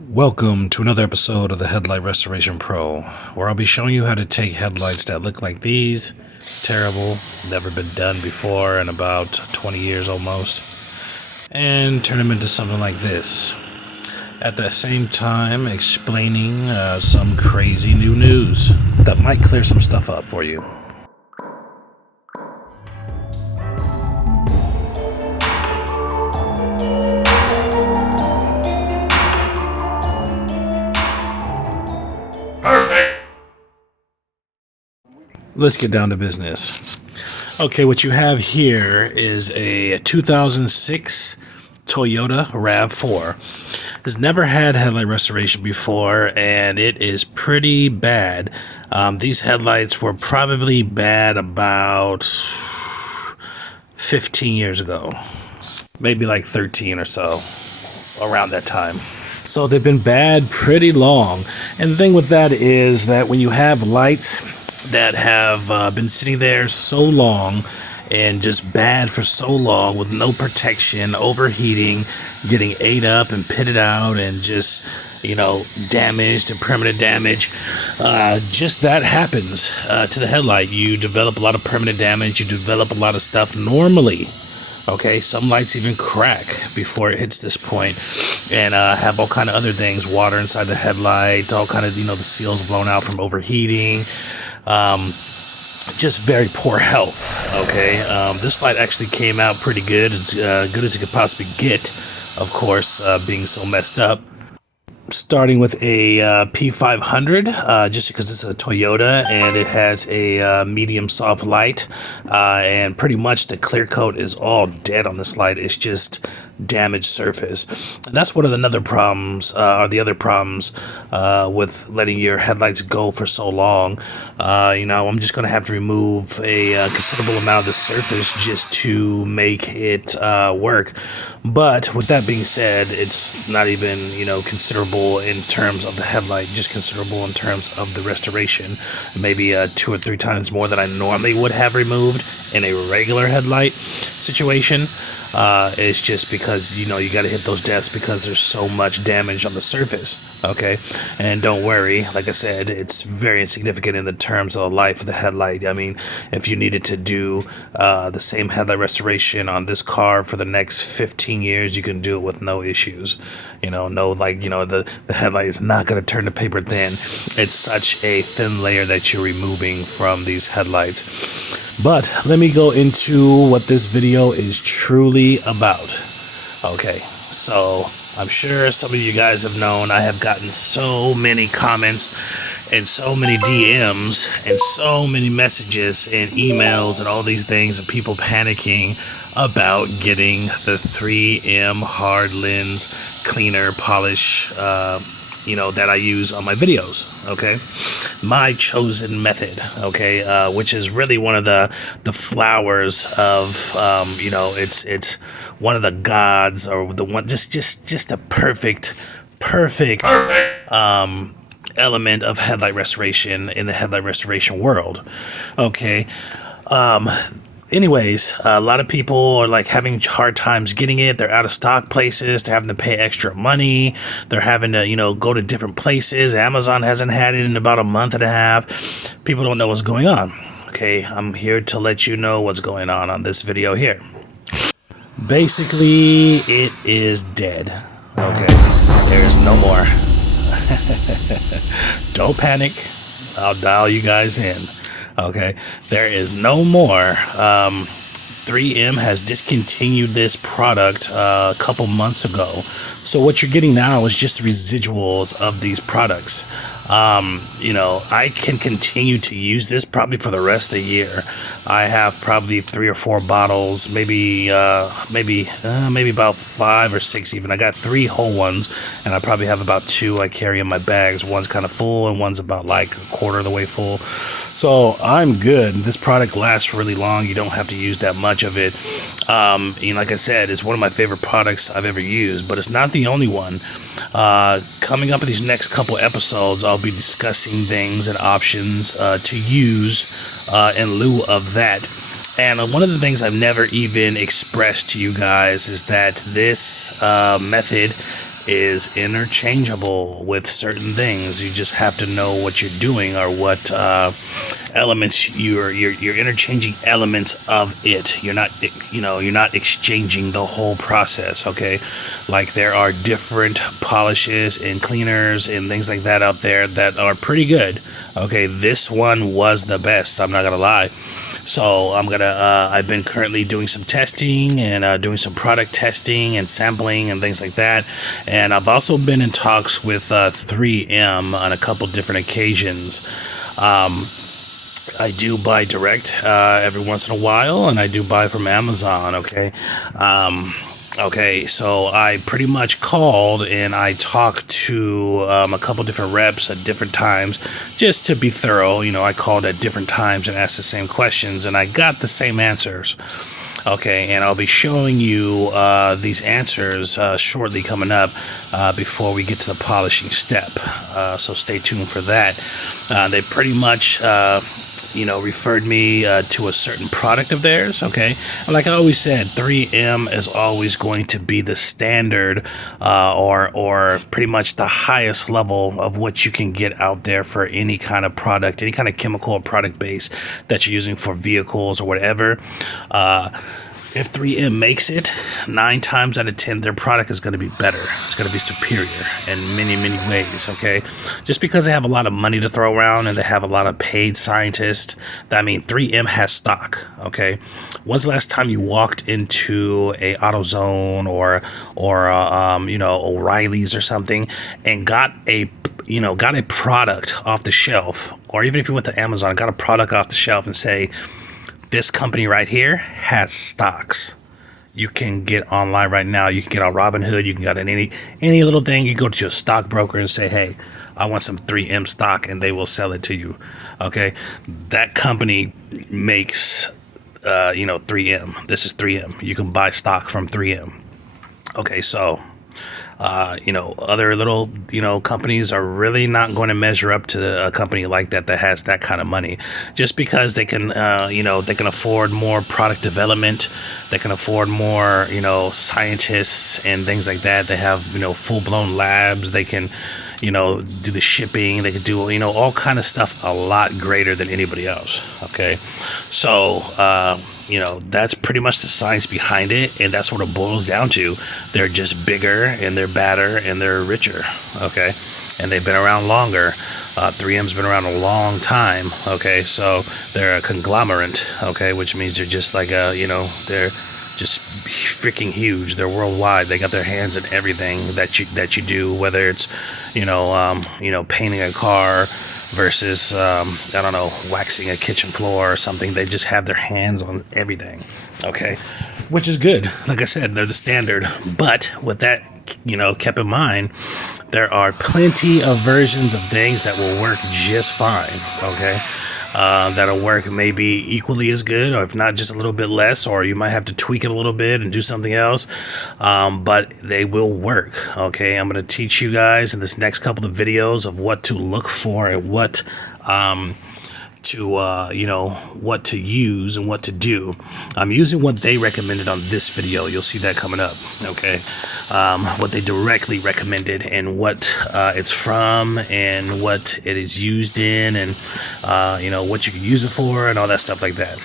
Welcome to another episode of the Headlight Restoration Pro, where I'll be showing you how to take headlights that look like these, terrible, never been done before in about 20 years almost, and turn them into something like this. At the same time, explaining some crazy new news that might clear some stuff up for you. Let's get down to business. Okay, what you have here is a 2006 Toyota RAV4. It's never had headlight restoration before, and it is pretty bad. These headlights were probably bad about 15 years ago, maybe like 13 or so, around that time. So they've been bad pretty long. And the thing with that is that when you have lights that have been sitting there so long and just bad for so long with no protection, overheating, getting ate up and pitted out, and just, damaged and permanent damage, just that happens to the headlight. You develop a lot of permanent damage. You develop a lot of stuff normally. Okay, some lights even crack before it hits this point, and have all kind of other things, water inside the headlight, all kind of, the seals blown out from overheating. Just very poor health. Okay, this light actually came out pretty good, as good as it could possibly get, of course, being so messed up. Starting with a P500, just because it's a Toyota and it has a medium soft light, and pretty much the clear coat is all dead on this light. It's just damaged surface. And that's one of the other problems, with letting your headlights go for so long. I'm just going to have to remove a considerable amount of the surface just to make it work. But with that being said, it's not even, considerable in terms of the headlight, just considerable in terms of the restoration. Maybe 2 or 3 times more than I normally would have removed in a regular headlight situation. It's just because, you got to hit those depths because there's so much damage on the surface. Okay, and don't worry, like I said, it's very insignificant in the terms of the life of the headlight. I mean, if you needed to do the same headlight restoration on this car for the next 15 years, you can do it with no issues. The headlight is not going to turn to paper thin. It's such a thin layer that you're removing from these headlights. But let me go into what this video is truly about. Okay, so I'm sure some of you guys have known I have gotten so many comments and so many DMs and so many messages and emails and all these things, and people panicking about getting the 3M hard lens cleaner polish that I use on my videos. Okay, my chosen method. Okay, which is really one of the flowers of it's one of the gods, or the one just a perfect element of headlight restoration in the headlight restoration world. Okay. Anyways, a lot of people are like having hard times getting it. They're out of stock places. They're having to pay extra money. They're having to, go to different places. Amazon hasn't had it in about a month and a half. People don't know what's going on. Okay, I'm here to let you know what's going on this video here. Basically, it is dead. Okay, there's no more. Don't panic. I'll dial you guys in. Okay, there is no more. 3M has discontinued this product a couple months ago. So what you're getting now is just residuals of these products. I can continue to use this probably for the rest of the year. I have probably 3 or 4 bottles, maybe about 5 or 6 even. I got 3 whole ones, and I probably have about 2 I carry in my bags. One's kind of full, and one's about like a quarter of the way full. So I'm good. This product lasts really long. You don't have to use that much of it. Like I said, it's one of my favorite products I've ever used, but it's not the only one. Coming up in these next couple episodes, I'll be discussing things and options to use in lieu of that. And one of the things I've never even expressed to you guys is that this method is interchangeable with certain things. You just have to know what you're doing or what elements you're interchanging elements of it. You're not exchanging the whole process. Okay, like there are different polishes and cleaners and things like that out there that are pretty good. Okay, this one was the best, I'm not gonna lie. So I've been currently doing some testing and doing some product testing and sampling and things like that. And I've also been in talks with 3M on a couple different occasions. I do buy direct every once in a while, and I do buy from Amazon. Okay, so I pretty much called and I talked to a couple different reps at different times just to be thorough. I called at different times and asked the same questions, and I got the same answers. Okay, and I'll be showing you these answers shortly coming up before we get to the polishing step. So stay tuned for that. They pretty much referred me to a certain product of theirs. Okay, and like I always said, 3M is always going to be the standard or pretty much the highest level of what you can get out there for any kind of product, any kind of chemical or product base that you're using for vehicles or whatever. If 3M makes it, 9 times out of 10, their product is going to be better. It's going to be superior in many, many ways, okay? Just because they have a lot of money to throw around and they have a lot of paid scientists, 3M has stock, okay? When's the last time you walked into a AutoZone or O'Reilly's or something and got a product off the shelf, or even if you went to Amazon, got a product off the shelf and say, this company right here has stocks. You can get online right now. You can get on Robinhood. You can get on any little thing. You go to a stockbroker and say, hey, I want some 3M stock, and they will sell it to you. Okay, that company makes 3M. This is 3M. You can buy stock from 3M. Okay, so other little, companies are really not going to measure up to a company like that has that kind of money, just because they can, they can afford more product development. They can afford more, scientists and things like that. They have, full blown labs. They can, do the shipping. They can do, all kind of stuff a lot greater than anybody else. Okay. So, that's pretty much the science behind it, and that's what it boils down to. They're just bigger, and they're badder, and they're richer, okay? And they've been around longer. 3M's been around a long time, okay? So they're a conglomerate, okay? Which means they're just like they're just freaking huge. They're worldwide. They got their hands in everything that you do, whether it's, painting a car versus, waxing a kitchen floor or something. They just have their hands on everything, okay? Which is good. Like I said, they're the standard. But with that, kept in mind, there are plenty of versions of things that will work just fine, okay? That'll work maybe equally as good, or if not just a little bit less, or you might have to tweak it a little bit and do something else, but they will work, okay? I'm going to teach you guys in this next couple of videos of what to look for and what what to use and what to do. I'm using what they recommended on this video. You'll see that coming up, okay? What they directly recommended and what it's from and what it is used in and, what you can use it for and all that stuff like that.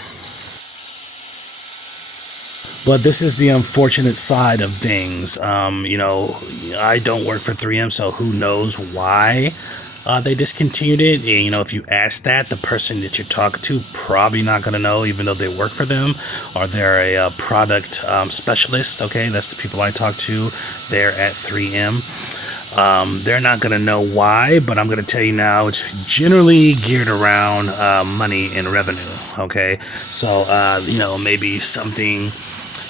But this is the unfortunate side of things. I don't work for 3M, so who knows why they discontinued it. And, if you ask that, the person that you're talking to probably not going to know, even though they work for them, or they're a product specialist. Okay, that's the people I talk to there at 3M. They're not going to know why, but I'm going to tell you now, it's generally geared around money and revenue. Okay, so maybe something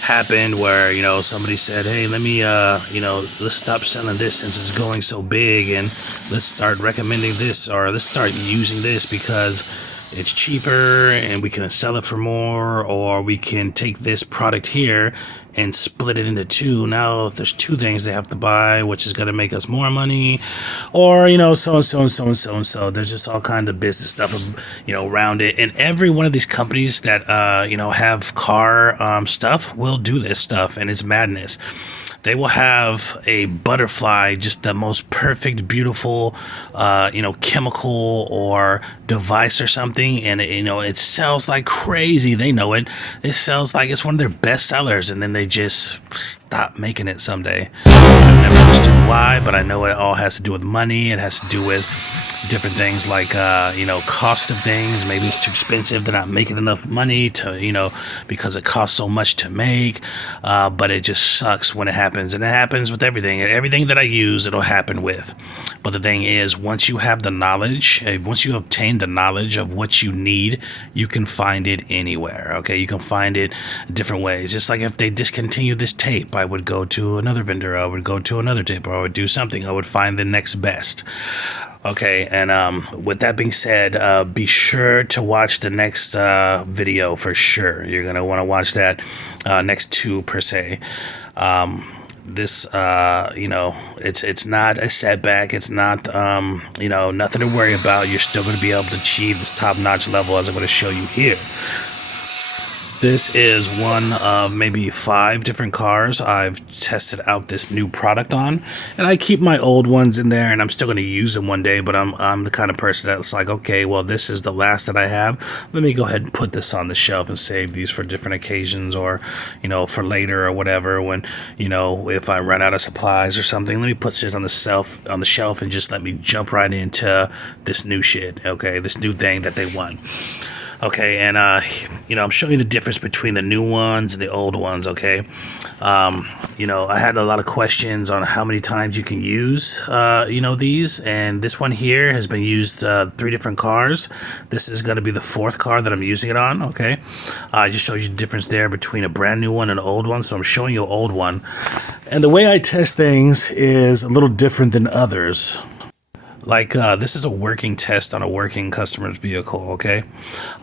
happened where somebody said, hey, let me let's stop selling this since it's going so big, and let's start recommending this, or let's start using this because it's cheaper and we can sell it for more, or we can take this product here and split it into two. Now if there's two things they have to buy, which is going to make us more money, or so and so and so and so and so. There's just all kind of business stuff around it, and every one of these companies that have car stuff will do this stuff, and it's madness. they will have a butterfly, just the most perfect, beautiful, chemical or device or something, and it sells like crazy. They know it. It sells like it's one of their best sellers, and then they just stop making it someday. I've never understood why, but I know it all has to do with money. It has to do with different things like cost of things. Maybe it's too expensive, they're not making enough money to because it costs so much to make, but it just sucks when it happens. And it happens with everything that I use, it'll happen with. But the thing is, once you have the knowledge, once you obtain the knowledge of what you need, you can find it anywhere. Okay, you can find it different ways. Just like if they discontinue this tape, I would go to another vendor, I would go to another tape, or I would do something, I would find the next best. Okay, and with that being said, be sure to watch the next video for sure. You're going to want to watch that next two per se. This, it's not a setback. It's not, nothing to worry about. You're still going to be able to achieve this top-notch level as I'm going to show you here. This is one of maybe 5 different cars I've tested out this new product on, and I keep my old ones in there, and I'm still going to use them one day. But I'm the kind of person that's like, okay, well, this is the last that I have. Let me go ahead and put this on the shelf and save these for different occasions, or for later or whatever. When if I run out of supplies or something, let me put this on the shelf, and just let me jump right into this new shit. Okay, this new thing that they want. Okay, and I'm showing you the difference between the new ones and the old ones. Okay, I had a lot of questions on how many times you can use these, and this one here has been used 3 different cars. This is going to be the 4th car that I'm using it on. Okay, I just showed you the difference there between a brand new one and an old one. So I'm showing you an old one, and the way I test things is a little different than others. Like, this is a working test on a working customer's vehicle, okay?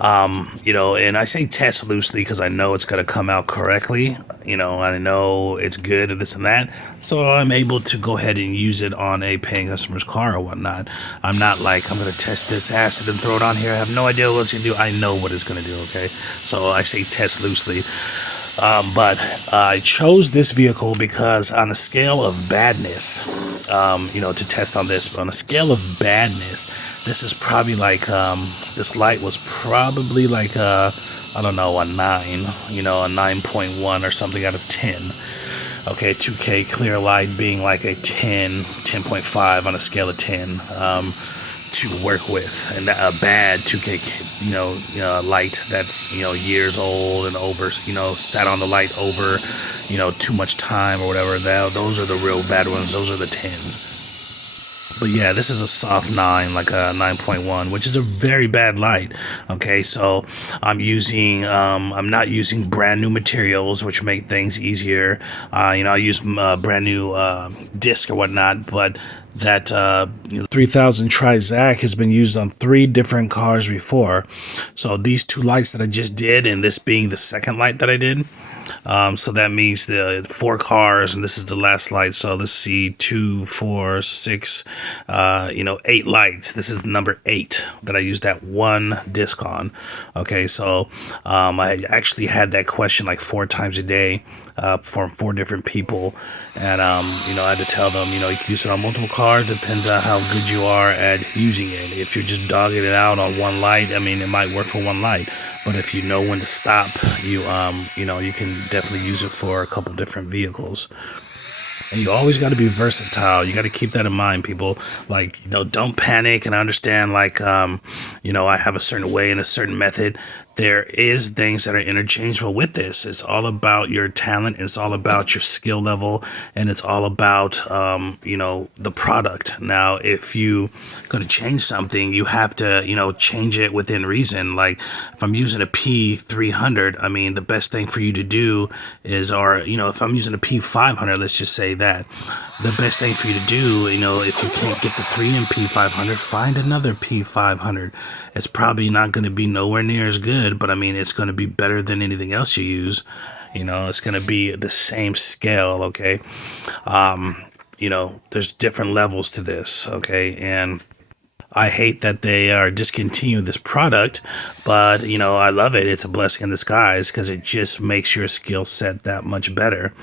And I say test loosely because I know it's going to come out correctly. I know it's good and this and that. So I'm able to go ahead and use it on a paying customer's car or whatnot. I'm not like, I'm going to test this acid and throw it on here. I have no idea what it's going to do. I know what it's going to do, okay? So I say test loosely. But I chose this vehicle because on a scale of badness, to test on this, but on a scale of badness, this is probably like, this light was probably like, a 9, a 9.1 or something out of 10. Okay, 2K clear light being like a 10.5 on a scale of 10. To work with, and a bad 2K light that's years old and over, sat on the light over too much time or whatever. Those are the real bad ones. Those are the 10s. But yeah, this is a soft 9, like a 9.1, which is a very bad light. Okay, so I'm not using brand new materials, which make things easier. I use brand new disc or whatnot, but that 3000 Trizac has been used on 3 different cars before. So these 2 lights that I just did, and this being the second light that I did, so that means the 4 cars, and this is the last light. So let's see, 2, 4, 6, 8 lights. This is number 8 that I used that one disc on. Okay, so I actually had that question like 4 times a day from 4 different people, and I had to tell them, you can use it on multiple cars. Depends on how good you are at using it. If you're just dogging it out on one light, it might work for one light. But if you know when to stop, you can definitely use it for a couple different vehicles. And you always got to be versatile. You got to keep that in mind, people. Like, don't panic. And I understand, like, I have a certain way and a certain method. There is things that are interchangeable with this. It's all about your talent. It's all about your skill level. And it's all about, the product. Now, if you going to change something, you have to, change it within reason. Like, if I'm using a P300, the best thing for you to do is, if I'm using a P500, let's just say that. The best thing for you to do, if you can't get the 3 in P500, find another P500. It's probably not going to be nowhere near as good, but it's going to be better than anything else you use. It's going to be the same scale, okay? There's different levels to this, okay? And I hate that they are discontinuing this product, but you know, I love it. It's a blessing in disguise because it just makes your skill set that much better.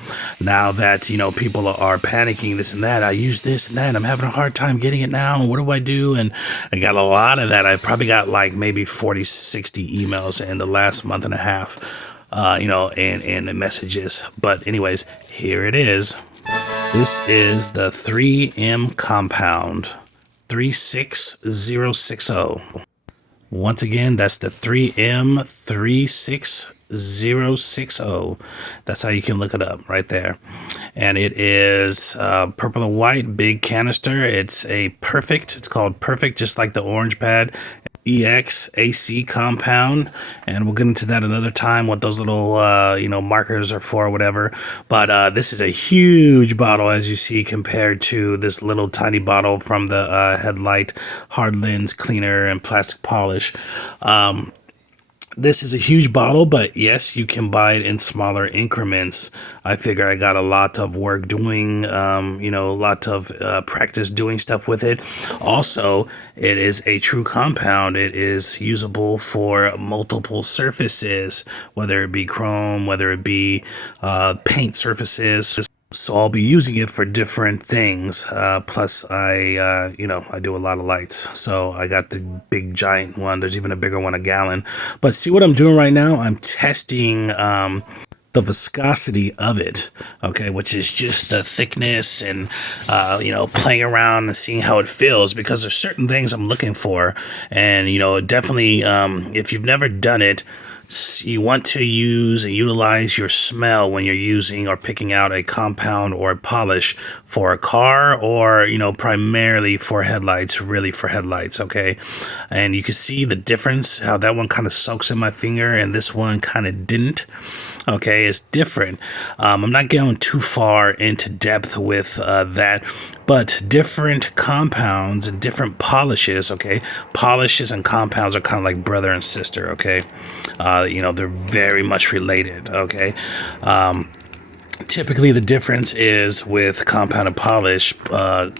Now that, you know, people are panicking this and that, I use this and that, and I'm having a hard time getting it now, and what do I do? And I got a lot of that. I probably got like maybe 40, 60 emails in the last month and a half, you know, and messages. But anyways, here it is. This is the 3M compound 36060. Once again, that's the 3M 36060. That's how you can look it up right there. And it is purple and white, big canister. It's called Perfect, just like the orange pad. EXAC compound, and we'll get into that another time, what those little you know, markers are for or whatever. But this is a huge bottle, as you see, compared to this little tiny bottle from the Headlight hard lens cleaner and plastic polish. This is a huge bottle, but yes, you can buy it in smaller increments. I figure I got a lot of work doing, you know, a lot of practice doing stuff with it. Also, it is a true compound. It is usable for multiple surfaces, whether it be chrome, whether it be paint surfaces. So I'll be using it for different things. Plus, you know, I do a lot of lights. So I got the big giant one. There's even a bigger one, a gallon. But see what I'm doing right now? I'm testing the viscosity of it, okay, which is just the thickness and, you know, playing around and seeing how it feels, because there's certain things I'm looking for. And, you know, definitely, if you've never done it, you want to use and utilize your smell when you're using or picking out a compound or a polish for a car, or, you know, primarily for headlights, really for headlights, okay? And you can see the difference, how that one kind of soaks in my finger and this one kind of didn't. Okay, it's different. I'm not going too far into depth with that, but different compounds and different polishes, okay? Polishes and compounds are kind of like brother and sister, okay? You know, they're very much related, okay? Typically, the difference is with compound and polish.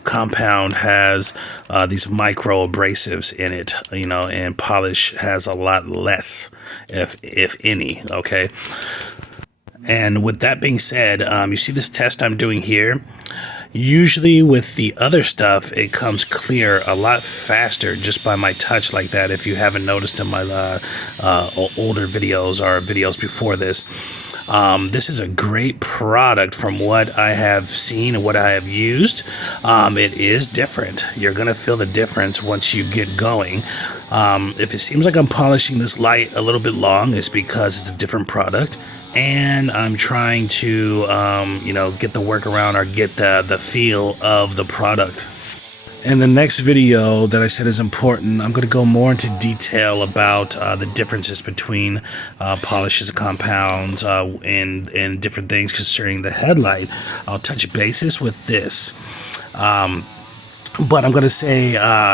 Compound has these micro abrasives in it, you know, and polish has a lot less, if any, okay? And with that being said, you see this test I'm doing here? Usually with the other stuff, it comes clear a lot faster just by my touch like that, if you haven't noticed in my older videos or videos before this. This is a great product from what I have seen and what I have used. It is different. You're going to feel the difference once you get going. If it seems like I'm polishing this light a little bit long, it's because it's a different product. And I'm trying to, you know, get the workaround or get the feel of the product. In the next video that I said is important, I'm going to go more into detail about the differences between polishes and compounds and different things concerning the headlight. I'll touch bases with this. But I'm going to say,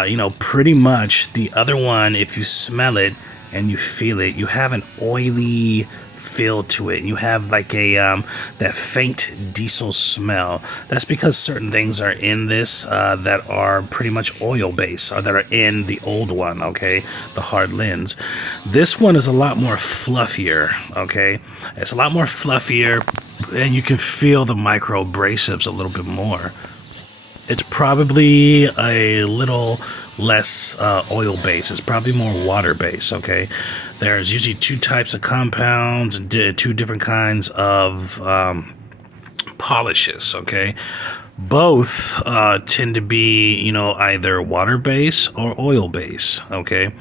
you know, pretty much the other one, if you smell it and you feel it, you have an oily feel to it. You have like a that faint diesel smell. That's because certain things are in this that are pretty much oil based, or that are in the old one, okay, the hard lens. This one is a lot more fluffier, okay? It's a lot more fluffier, and you can feel the micro abrasives a little bit more. It's probably a little less oil based. It's probably more water based, okay? There's usually two types of compounds and two different kinds of polishes, okay? Both tend to be, you know, either water based or oil based, okay?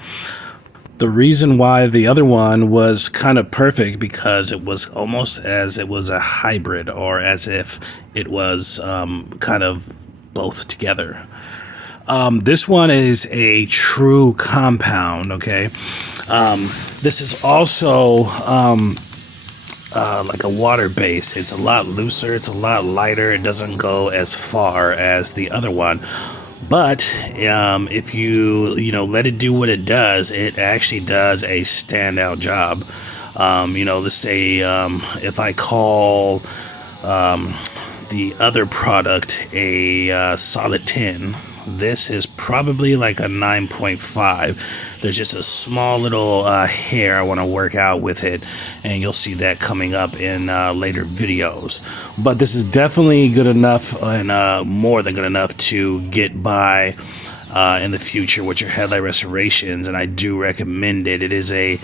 The reason why the other one was kind of perfect, because it was almost as it was a hybrid, or as if it was kind of both together. This one is a true compound, okay? This is also like a water base. It's a lot looser, it's a lot lighter, it doesn't go as far as the other one. But if you know, let it do what it does, it actually does a standout job. You know, let's say if I call the other product a solid 10, This is probably like a 9.5. There's just a small little hair I want to work out with it, and you'll see that coming up in later videos. But this is definitely good enough, and more than good enough to get by in the future with your headlight restorations, and I do recommend it. It is a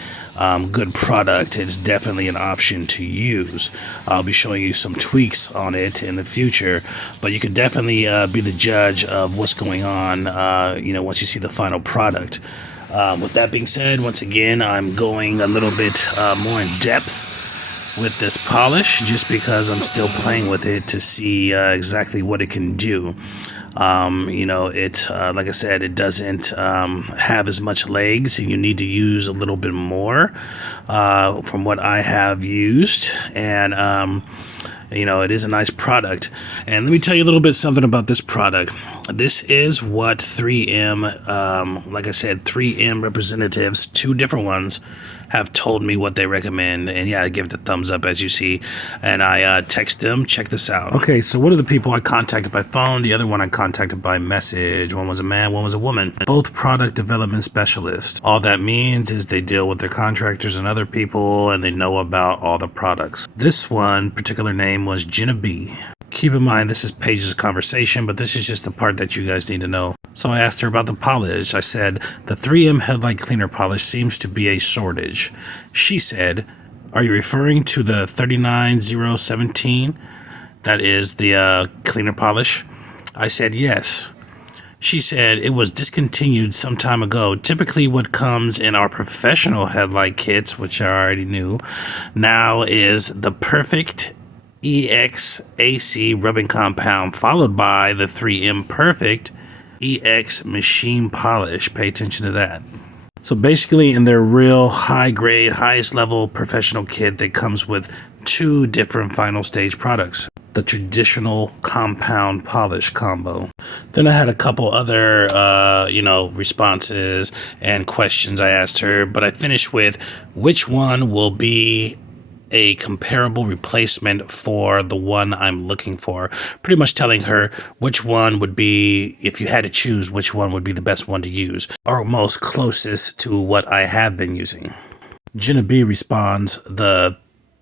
good product. It's definitely an option to use. I'll be showing you some tweaks on it in the future, but you can definitely be the judge of what's going on, once you see the final product. With that being said, once again, I'm going a little bit more in depth with this polish, just because I'm still playing with it to see exactly what it can do. Like I said, it doesn't have as much legs, and you need to use a little bit more from what I have used. And it is a nice product. And let me tell you a little bit something about this product. This is what 3M, like I said, 3M representatives, 2 different ones, have told me what they recommend. And yeah, I give it the thumbs up, as you see. And I text them, check this out. Okay, so one of the people I contacted by phone, the other one I contacted by message. One was a man, one was a woman. Both product development specialists. All that means is they deal with their contractors and other people, and they know about all the products. This one particular name was Jenna B. Keep in mind, this is Paige's conversation, but this is just the part that you guys need to know. So I asked her about the polish. I said, the 3M headlight cleaner polish seems to be a shortage. She said, are you referring to the 39017? That is the cleaner polish? I said, yes. She said it was discontinued some time ago. Typically what comes in our professional headlight kits, which I already knew, now is the Perfect EX-AC rubbing compound, followed by the 3M Perfect EX machine polish. Pay attention to that. So basically, in their real high grade, highest level professional kit, that comes with 2 different final stage products. The traditional compound polish combo. Then I had a couple other, responses and questions I asked her, but I finished with which one will be a comparable replacement for the one I'm looking for. Pretty much telling her which one would be, if you had to choose, which one would be the best one to use, or most closest to what I have been using. Jenna B responds, the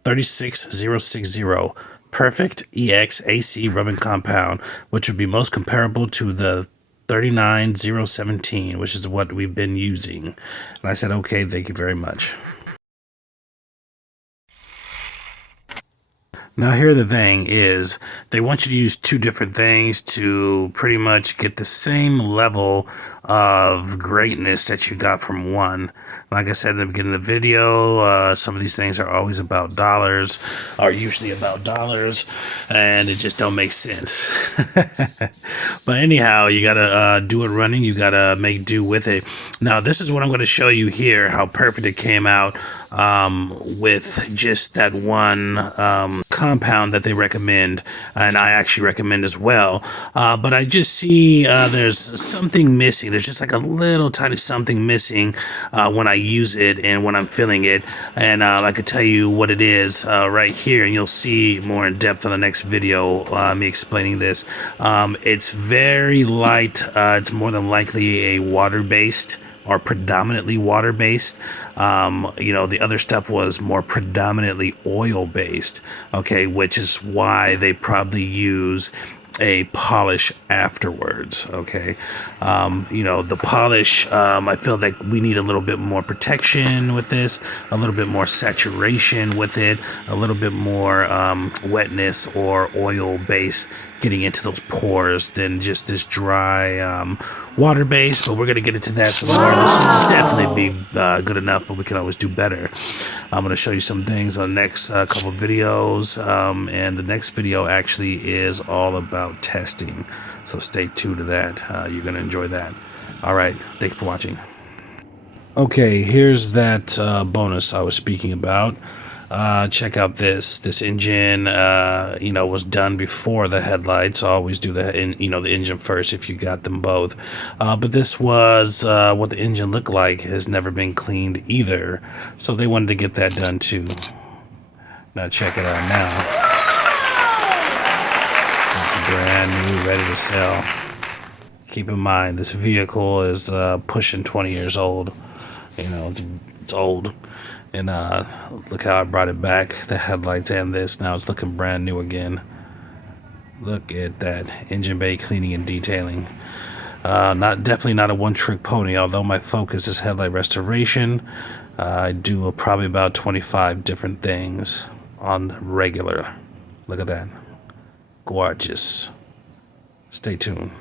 36060 Perfect EX AC rubbing compound, which would be most comparable to the 39017, which is what we've been using. And I said, okay, thank you very much. Now here the thing is, they want you to use 2 different things to pretty much get the same level of greatness that you got from one. Like I said in the beginning of the video, some of these things are always about dollars, are usually about dollars, and it just don't make sense. But anyhow, you gotta do it running, you gotta make do with it. Now this is what I'm going to show you here, how perfect it came out with just that one compound that they recommend, and I actually recommend as well. But I just see there's something missing. There's just like a little tiny something missing when I use it and when I'm filling it. And I could tell you what it is right here, and you'll see more in depth on the next video, me explaining this. It's very light. It's more than likely a water-based or predominantly water-based. The other stuff was more predominantly oil-based, okay, which is why they probably use a polish afterwards, okay. The polish, I feel like we need a little bit more protection with this, a little bit more saturation with it, a little bit more wetness or oil base getting into those pores than just this dry water base. But we're going to get into that some more. This will definitely be good enough, but we can always do better. I'm going to show you some things on the next couple of videos, and the next video actually is all about testing, so stay tuned to that. You're going to enjoy that. All right, thank you for watching. Okay, here's that bonus I was speaking about. Check out this engine, was done before the headlights. Always do the engine first if you got them both. But this was what the engine looked like. Has never been cleaned either. So they wanted to get that done too. Now check it out now. It's brand new, ready to sell. Keep in mind, this vehicle is pushing 20 years old. You know, it's old. And look how I brought it back. The headlights and this. Now it's looking brand new again. Look at that. Engine bay cleaning and detailing. Definitely not a one-trick pony. Although my focus is headlight restoration, I do probably about 25 different things on regular. Look at that. Gorgeous. Stay tuned.